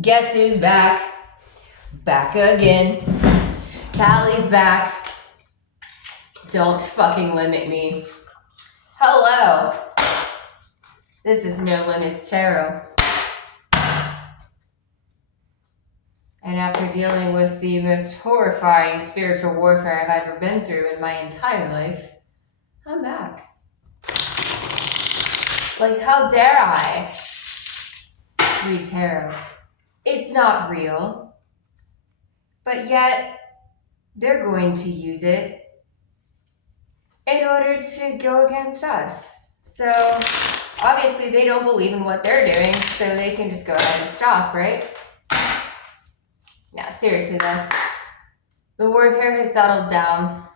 Guess who's back? Back again. Callie's back. Don't fucking limit me. Hello. This is No Limits Tarot. And after dealing with the most horrifying spiritual warfare I've ever been through in my entire life, I'm back. Like, how dare I read tarot? It's not real. But yet, they're going to use it in order to go against us. So, obviously they don't believe in what they're doing, so they can just go ahead and stop, right? Now, seriously though, the warfare has settled down,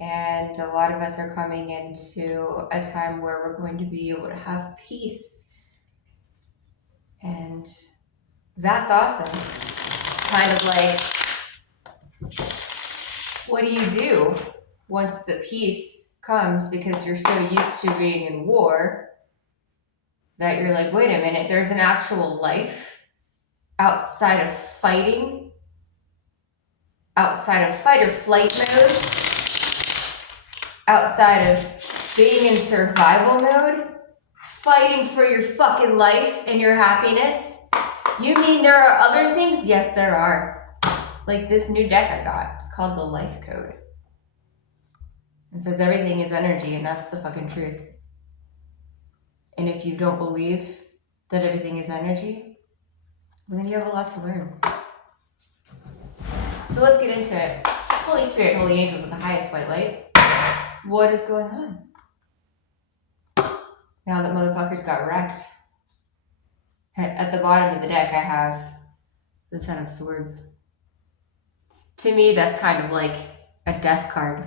and a lot of us are coming into a time where we're going to be able to have peace. And that's awesome. Kind of like, what do you do once the peace comes, because you're so used to being in war that you're like, wait a minute, there's an actual life outside of fighting, outside of fight or flight mode, outside of being in survival mode, fighting for your fucking life and your happiness. You mean there are other things? Yes, there are. Like this new deck I got. It's called the Life Code. It says everything is energy, and that's the fucking truth. And if you don't believe that everything is energy, well, then you have a lot to learn. So let's get into it. Holy Spirit, Holy Angels of the highest white light. What is going on? Now that motherfuckers got wrecked. At the bottom of the deck, I have the Ten of Swords. To me, that's kind of like a death card.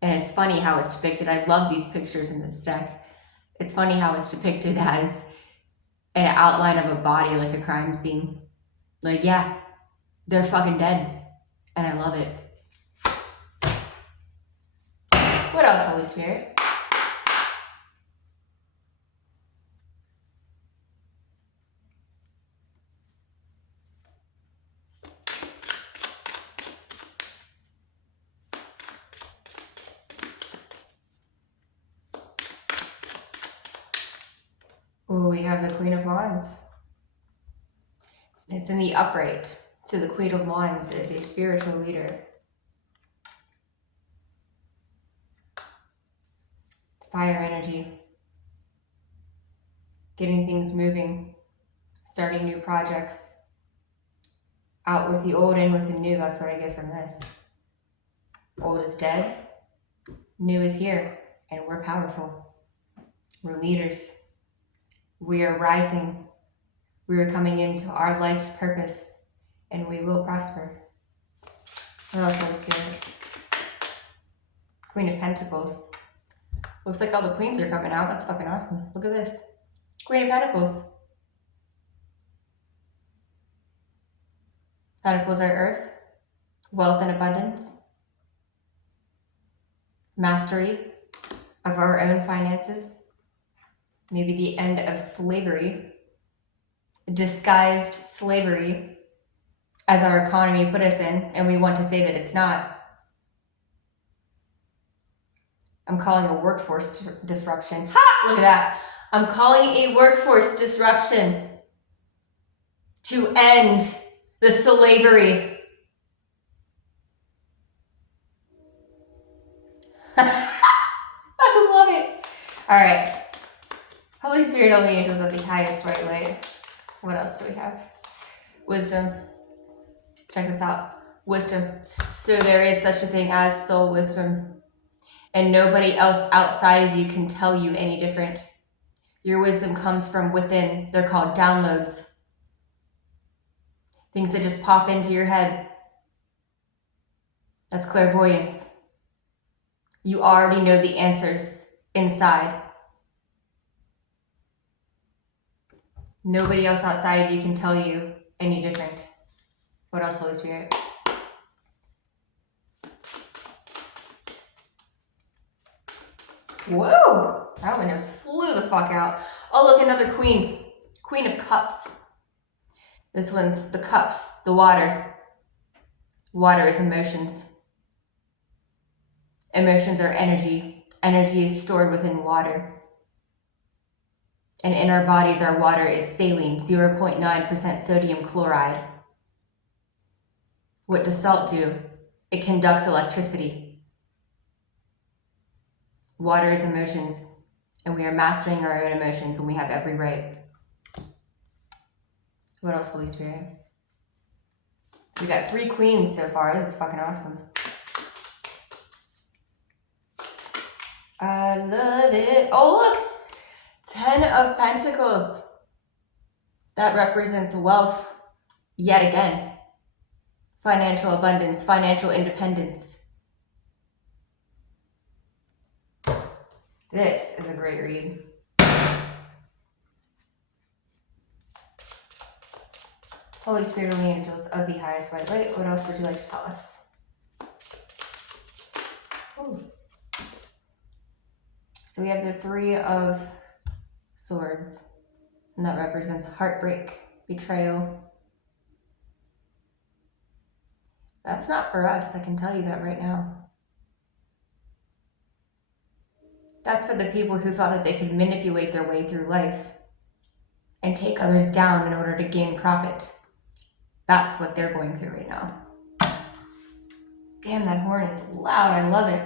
And it's funny how it's depicted. I love these pictures in this deck. It's funny how it's depicted as an outline of a body, like a crime scene. Like, yeah, they're fucking dead. And I love it. What else, Holy Spirit? Oh, we have the Queen of Wands. It's in the upright. So the Queen of Wands is a spiritual leader. Fire energy. Getting things moving. Starting new projects. Out with the old, in with the new. That's what I get from this. Old is dead. New is here. And we're powerful. We're leaders. We are rising. We are coming into our life's purpose. And we will prosper. What else, Holy Spirit? Queen of Pentacles. Looks like all the queens are coming out. That's fucking awesome. Look at this. Queen of Pentacles. Pentacles are earth, wealth and abundance, mastery of our own finances, maybe the end of slavery, disguised slavery as our economy put us in, and we want to say that it's not. I'm calling a workforce disruption. Ha! Look at that. I'm calling a workforce disruption to end the slavery. I love it. All right. Holy Spirit, Holy Angels of the highest white light. What else do we have? Wisdom. Check this out. Wisdom. So there is such a thing as soul wisdom. And nobody else outside of you can tell you any different. Your wisdom comes from within. They're called downloads. Things that just pop into your head. That's clairvoyance. You already know the answers inside. Nobody else outside of you can tell you any different. What else, Holy Spirit? Whoa! That one just flew the fuck out. Oh, look, another queen. Queen of Cups. This one's the cups, the water. Water is emotions. Emotions are energy. Energy is stored within water. And in our bodies, our water is saline, 0.9% sodium chloride. What does salt do? It conducts electricity. Water is emotions, and we are mastering our own emotions, and we have every right. What else, Holy Spirit? We got 3 queens so far. This is fucking awesome. I love it. Oh, look! 10 of Pentacles. That represents wealth yet again. Financial abundance, financial independence. This is a great read. Holy Spirit, holy angels of the highest white light, what else would you like to tell us? Ooh. So we have the 3 of Swords, and that represents heartbreak, betrayal. That's not for us, I can tell you that right now. That's for the people who thought that they could manipulate their way through life and take others down in order to gain profit. That's what they're going through right now. Damn, that horn is loud. I love it.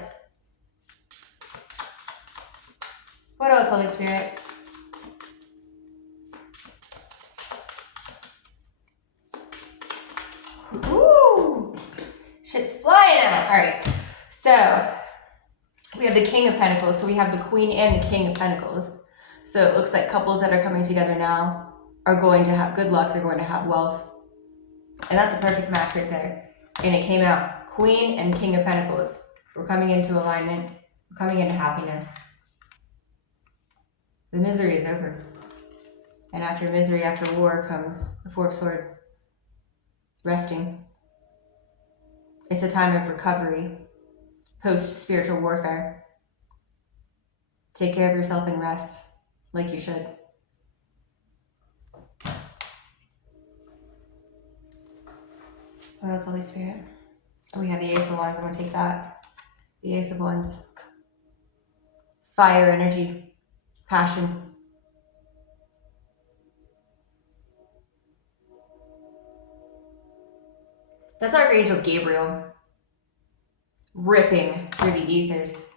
What else, Holy Spirit? Ooh, shit's flying out. All right, so we have the King of Pentacles. So we have the Queen and the King of Pentacles. So it looks like couples that are coming together now are going to have good luck. They're going to have wealth. And that's a perfect match right there. And it came out Queen and King of Pentacles. We're coming into alignment. We're coming into happiness. The misery is over. And after misery, after war comes the 4 of Swords. Resting. It's a time of recovery. Post-spiritual warfare. Take care of yourself and rest like you should. What else, Holy Spirit? Oh, we have the Ace of Wands. I'm going to take that. The Ace of Wands. Fire, energy, passion. That's Archangel Gabriel. Ripping through the ethers.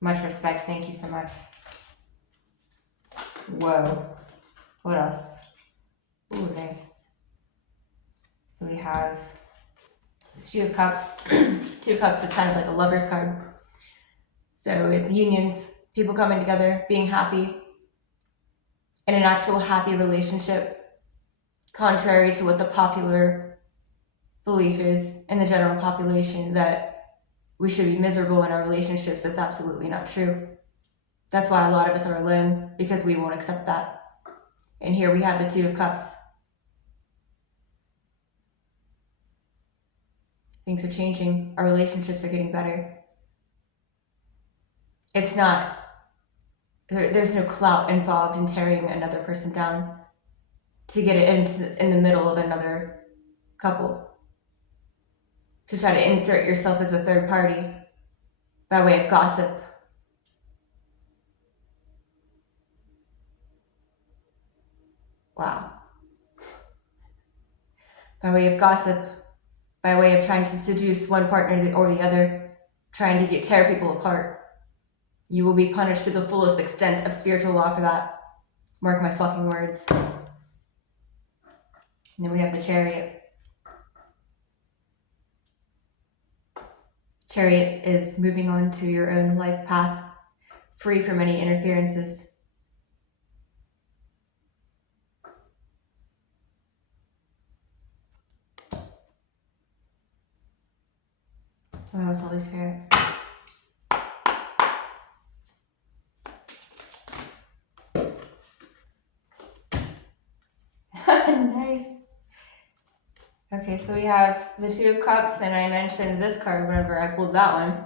Much respect. Thank you so much. Whoa. What else? Ooh, nice. So we have 2 of Cups. 2 of Cups is kind of like a lover's card. So it's unions, people coming together, being happy in an actual happy relationship, contrary to what the popular belief is in the general population that we should be miserable in our relationships. That's absolutely not true. That's why a lot of us are alone, because we won't accept that. And here we have the 2 of Cups. Things are changing. Our relationships are getting better. It's not, there's no clout involved in tearing another person down to get it in the middle of another couple. To try to insert yourself as a third party by way of gossip. Wow. By way of gossip, by way of trying to seduce one partner or the other, trying to tear people apart. You will be punished to the fullest extent of spiritual law for that. Mark my fucking words. And then we have the Chariot. Chariot is moving on to your own life path, free from any interferences. What else, Holy Spirit? Nice. Okay, so we have the 2 of Cups, and I mentioned this card whenever I pulled that one.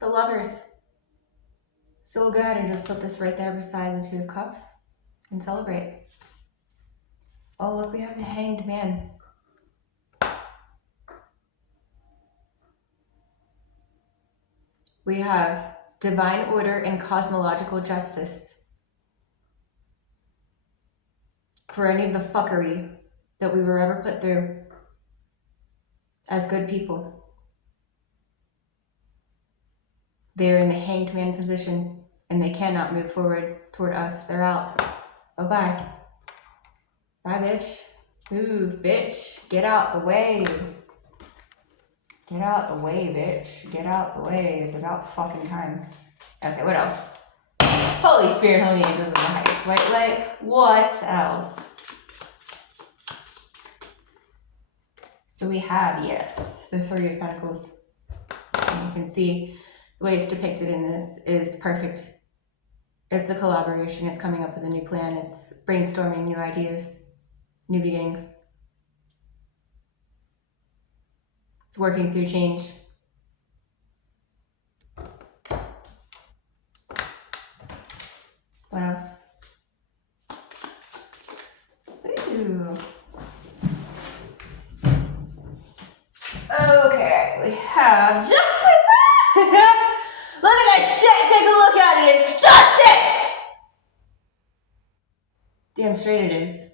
The Lovers. So we'll go ahead and just put this right there beside the 2 of Cups and celebrate. Oh, look, we have the Hanged Man. We have divine order and cosmological justice for any of the fuckery that we were ever put through as good people. They are in the Hanged Man position and they cannot move forward toward us. They're out. Bye-bye. Bye, bitch. Move, bitch. Get out the way. Get out the way, bitch. Get out the way. It's about fucking time. Okay, what else? Holy Spirit, Holy Angels, and the highest white light. What else? So we have, yes, the Three of Pentacles. And you can see the way it's depicted in this is perfect. It's a collaboration. It's coming up with a new plan. It's brainstorming new ideas, new beginnings. It's working through change. What else? Ooh. Okay, we have justice. Look at that shit. Take a look at it. It's justice. Damn straight it is.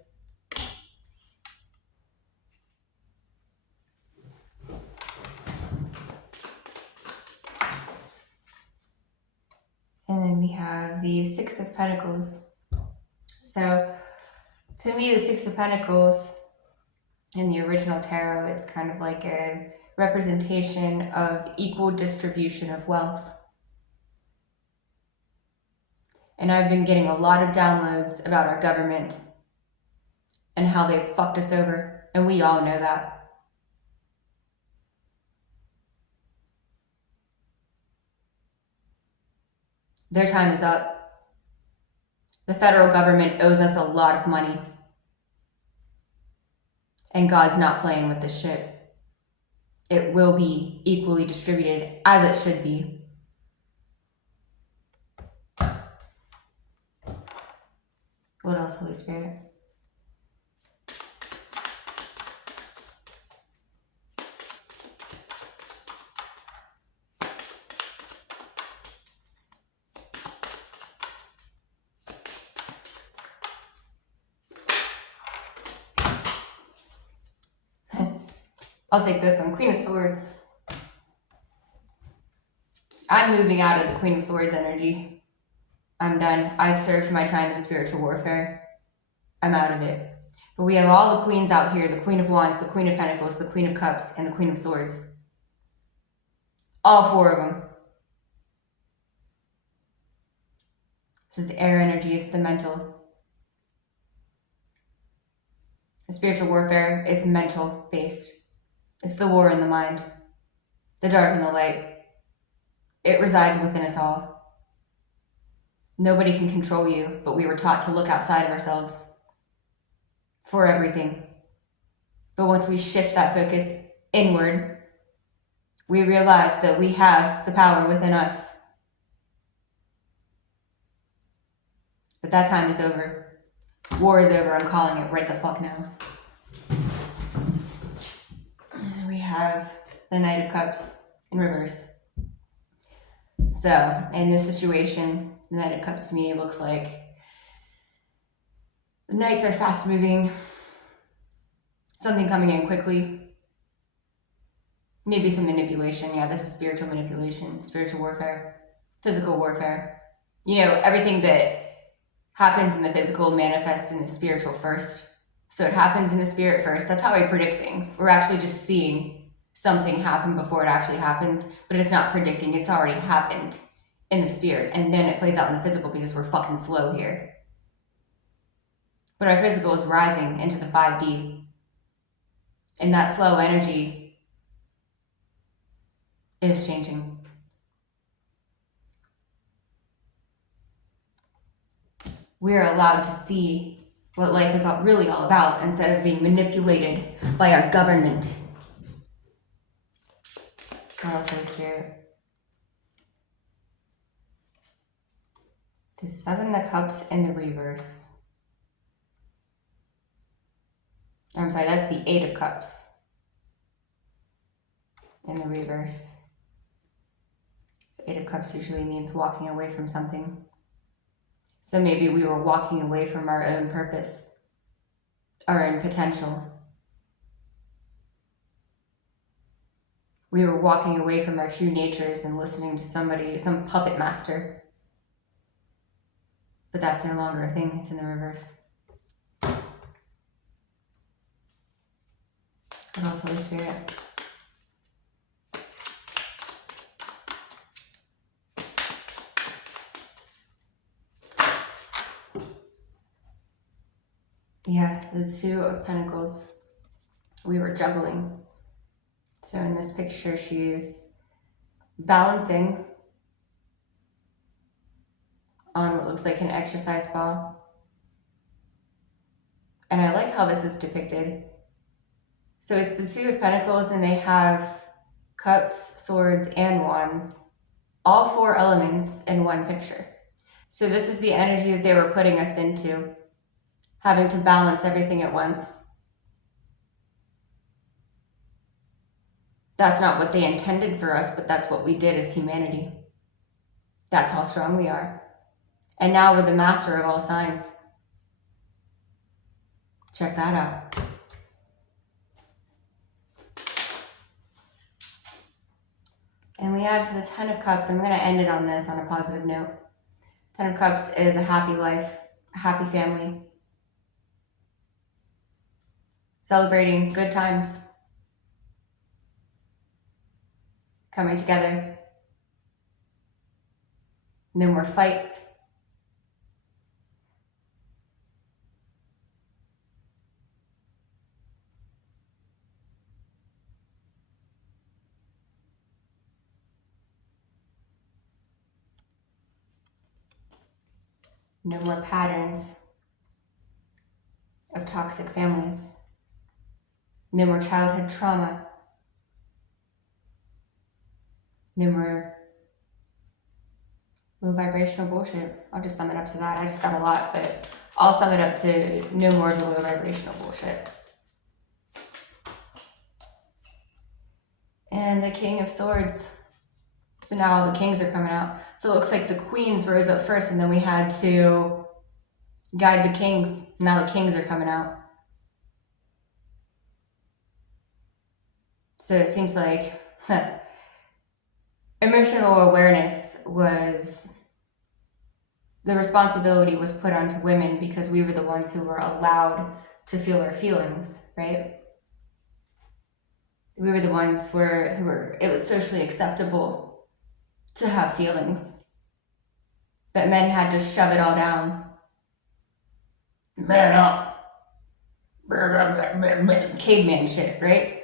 And then we have the Six of Pentacles. So, to me, the Six of Pentacles in the original tarot, it's kind of like a representation of equal distribution of wealth. And I've been getting a lot of downloads about our government and how they've fucked us over. And we all know that. Their time is up. The federal government owes us a lot of money. And God's not playing with this shit. It will be equally distributed as it should be. What else, Holy Spirit? I'll take this one. Queen of Swords. I'm moving out of the Queen of Swords energy. I'm done. I've served my time in spiritual warfare. I'm out of it. But we have all the queens out here. The Queen of Wands, the Queen of Pentacles, the Queen of Cups, and the Queen of Swords. All four of them. This is air energy. It's the mental. The spiritual warfare is mental based. It's the war in the mind. The dark and the light. It resides within us all. Nobody can control you, but we were taught to look outside of ourselves for everything. But once we shift that focus inward, we realize that we have the power within us. But that time is over. War is over. I'm calling it right the fuck now. And then we have the Knight of Cups in reverse. So, in this situation, the Knight of Cups to me looks like the Knights are fast moving, something coming in quickly, maybe some manipulation. Yeah, this is spiritual manipulation, spiritual warfare, physical warfare. You know, everything that happens in the physical manifests in the spiritual first. So it happens in the spirit first. That's how I predict things. We're actually just seeing something happen before it actually happens, but it's not predicting. It's already happened in the spirit, and then it plays out in the physical because we're fucking slow here. But our physical is rising into the 5D, and that slow energy is changing. We're allowed to see what life is really all about instead of being manipulated by our government. God else, Holy Spirit. The Seven of Cups in the reverse. I'm sorry, that's the Eight of Cups in the reverse. So Eight of Cups usually means walking away from something. So maybe we were walking away from our own purpose, our own potential. We were walking away from our true natures and listening to somebody, some puppet master. But that's no longer a thing, it's in the reverse. And also the Spirit. Yeah, the Two of Pentacles. We were juggling. So in this picture, she's balancing on what looks like an exercise ball. And I like how this is depicted. So it's the Two of Pentacles, and they have cups, swords, and wands. All four elements in one picture. So this is the energy that they were putting us into, having to balance everything at once. That's not what they intended for us, but that's what we did as humanity. That's how strong we are. And now we're the master of all signs. Check that out. And we have the Ten of Cups. I'm going to end it on this on a positive note. Ten of Cups is a happy life, a happy family. Celebrating good times. Coming together. No more fights. No more patterns of toxic families. No more childhood trauma. No more low vibrational bullshit. I'll just sum it up to that. I just got a lot, but I'll sum it up to no more of the low vibrational bullshit. And the King of Swords. So now all the kings are coming out. So it looks like the queens rose up first, and then we had to guide the kings. Now the kings are coming out. So it seems like emotional awareness was, the responsibility was put onto women because we were the ones who were allowed to feel our feelings, right? We were the ones who were, it was socially acceptable to have feelings. But men had to shove it all down. Man up. Caveman shit, right?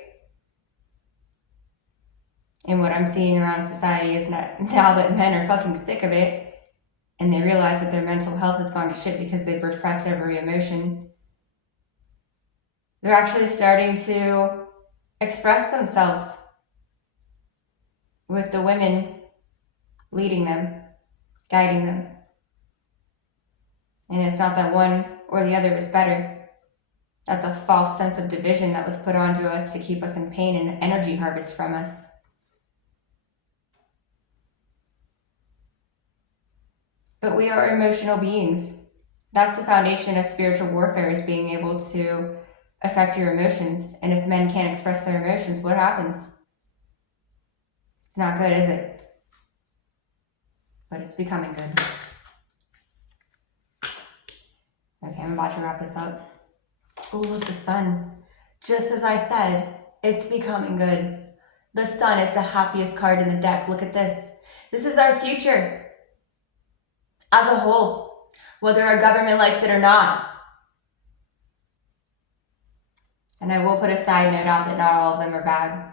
And what I'm seeing around society is that now that men are fucking sick of it, and they realize that their mental health has gone to shit because they've repressed every emotion, they're actually starting to express themselves with the women leading them, guiding them. And it's not that one or the other is better. That's a false sense of division that was put onto us to keep us in pain and energy harvest from us. But we are emotional beings. That's the foundation of spiritual warfare, is being able to affect your emotions. And if men can't express their emotions, what happens? It's not good, is it? But it's becoming good. Okay, I'm about to wrap this up. Oh, look, the sun. Just as I said, it's becoming good. The sun is the happiest card in the deck. Look at this. This is our future as a whole, whether our government likes it or not. And I will put a side note out that not all of them are bad,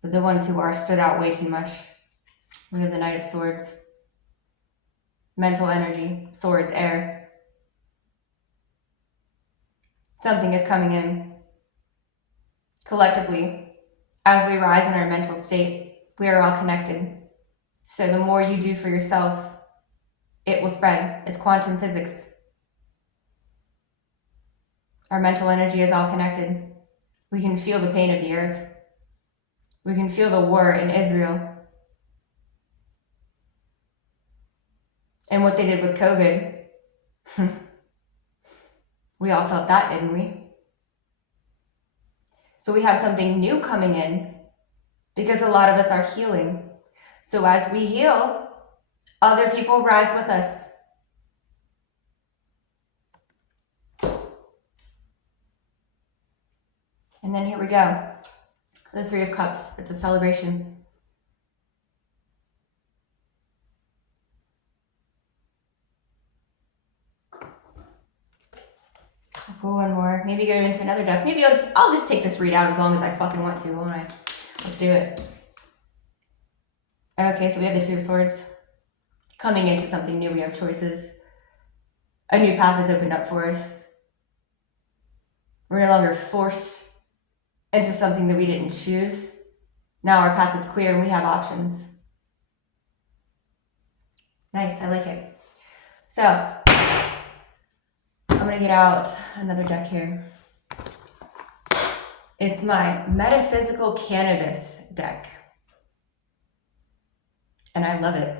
but the ones who are stood out way too much. We have the Knight of Swords. Mental energy, swords, air. Something is coming in. Collectively, as we rise in our mental state, we are all connected. So the more you do for yourself, it will spread. It's quantum physics. Our mental energy is all connected. We can feel the pain of the earth. We can feel the war in Israel. And what they did with COVID. We all felt that, didn't we? So we have something new coming in because a lot of us are healing. So as we heal, other people rise with us. And then here we go. The Three of Cups. It's a celebration. I'll pull one more. Maybe go into another deck. Maybe I'll just take this readout as long as I fucking want to, won't I? Let's do it. Okay, so we have the Two of Swords. Coming into something new, we have choices. A new path has opened up for us. We're no longer forced into something that we didn't choose. Now our path is clear and we have options. Nice, I like it. So, I'm gonna get out another deck here. It's my Metaphysical Cannabis deck. And I love it.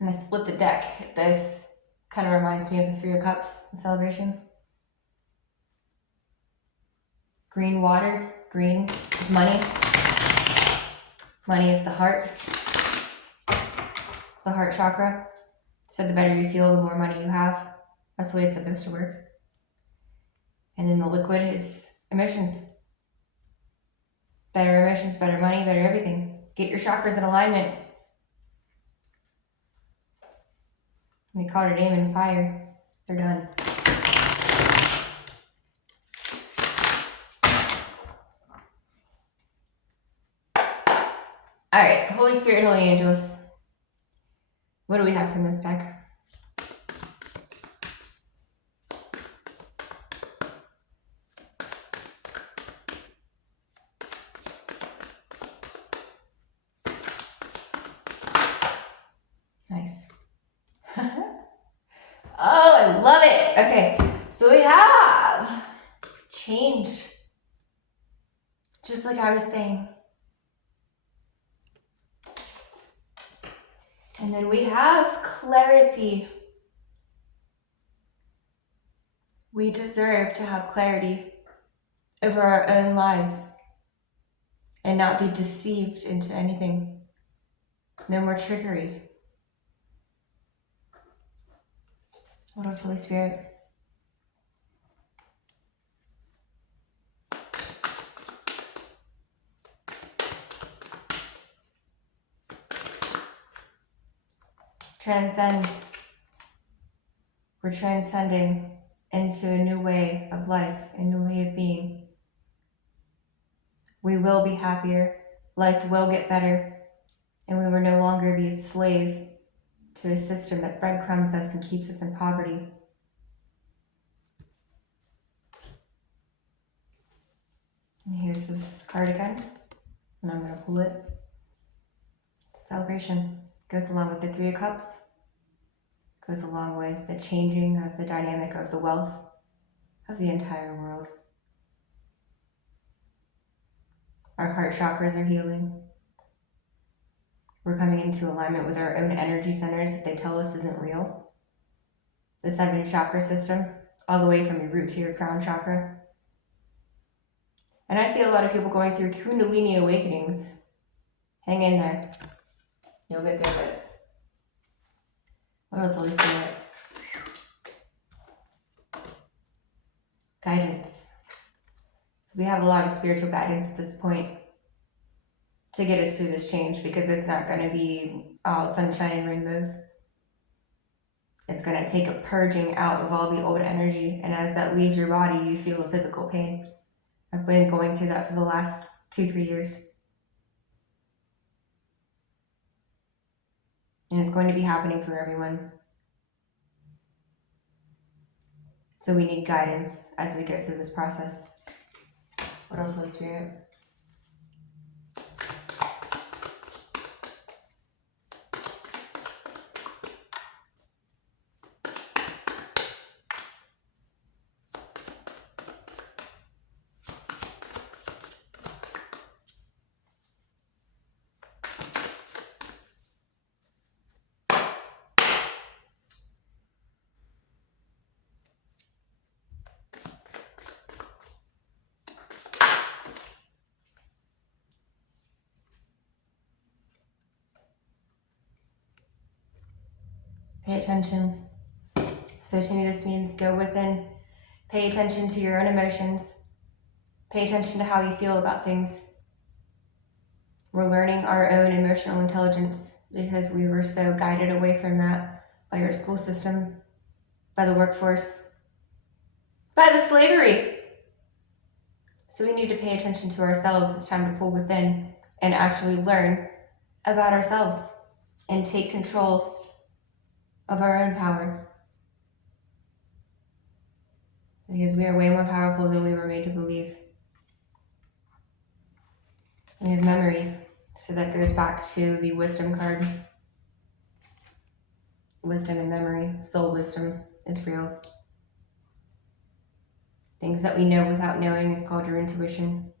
And I split the deck. This kind of reminds me of the Three of Cups celebration. Green water. Green is money. Money is the heart. The heart chakra. So the better you feel, the more money you have. That's the way it's supposed to work. And then the liquid is emotions. Better emotions, better money, better everything. Get your chakras in alignment. They caught her name in fire. They're done. All right, Holy Spirit, Holy Angels. What do we have from this deck? Nice. Oh, I love it. Okay, so we have change. Just like I was saying. And then we have clarity. We deserve to have clarity over our own lives and not be deceived into anything. No more trickery. What else, Holy Spirit? Transcend. We're transcending into a new way of life, a new way of being. We will be happier. Life will get better. And we will no longer be a slave to a system that breadcrumbs us and keeps us in poverty. And here's this card again. And I'm going to pull it. Celebration. Goes along with the Three of Cups. Goes along with the changing of the dynamic of the wealth of the entire world. Our heart chakras are healing. We're coming into alignment with our own energy centers that they tell us isn't real. The 7 chakra system, all the way from your root to your crown chakra. And I see a lot of people going through Kundalini awakenings. Hang in there. You'll get through it. What else, Holy Spirit? Guidance. So we have a lot of spiritual guidance at this point to get us through this change, because it's not going to be all sunshine and rainbows. It's going to take a purging out of all the old energy, and as that leaves your body, you feel a physical pain. I've been going through that for the last 2-3 years. And it's going to be happening for everyone. So we need guidance as we go through this process. What else, Holy Spirit? Pay attention. So to me, this means go within, pay attention to your own emotions, pay attention to how you feel about things. We're learning our own emotional intelligence because we were so guided away from that by our school system, by the workforce, by the slavery. So we need to pay attention to ourselves. It's time to pull within and actually learn about ourselves and take control of our own power. Because we are way more powerful than we were made to believe. We have memory, so that goes back to the wisdom card. Wisdom and memory, soul wisdom is real. Things that we know without knowing is called your intuition.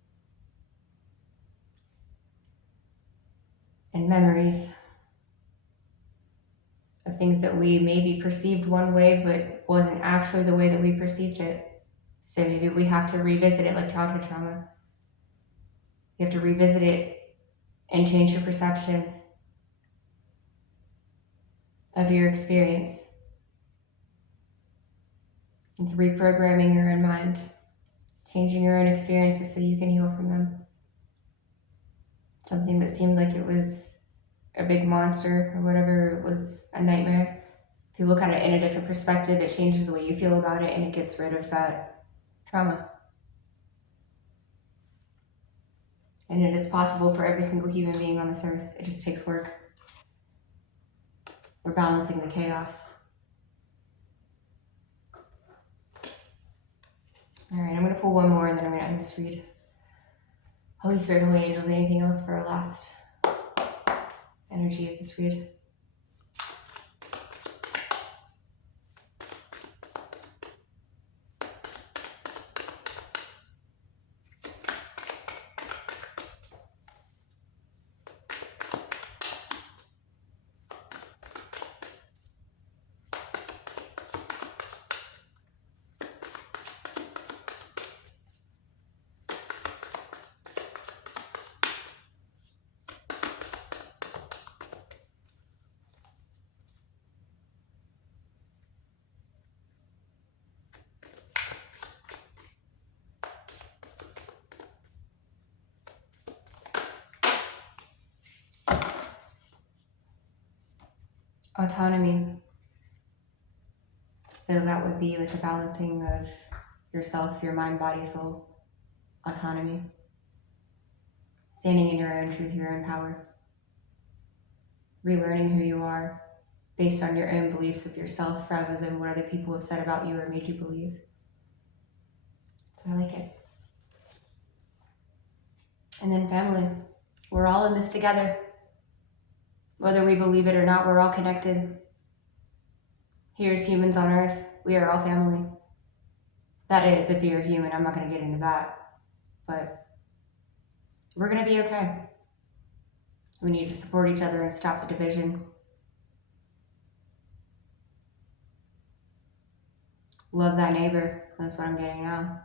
And memories of things that we maybe perceived one way, but wasn't actually the way that we perceived it. So maybe we have to revisit it like childhood trauma. You have to revisit it and change your perception of your experience. It's reprogramming your own mind, changing your own experiences so you can heal from them. Something that seemed like it was a big monster or whatever, it was a nightmare. If you look at it in a different perspective, it changes the way you feel about it and it gets rid of that trauma. And it is possible for every single human being on this earth. It just takes work. We're balancing the chaos. All right, I'm going to pull one more and then I'm going to end this read. Holy Spirit, Holy Angels, anything else for our last energy of this read? Autonomy. So that would be like a balancing of yourself, your mind, body, soul. Autonomy. Standing in your own truth, your own power. Relearning who you are based on your own beliefs of yourself rather than what other people have said about you or made you believe. So I like it. And then family. We're all in this together. Whether we believe it or not, we're all connected. Here's humans on earth. We are all family. That is, if you're a human, I'm not going to get into that. But we're going to be okay. We need to support each other and stop the division. Love thy neighbor. That's what I'm getting now.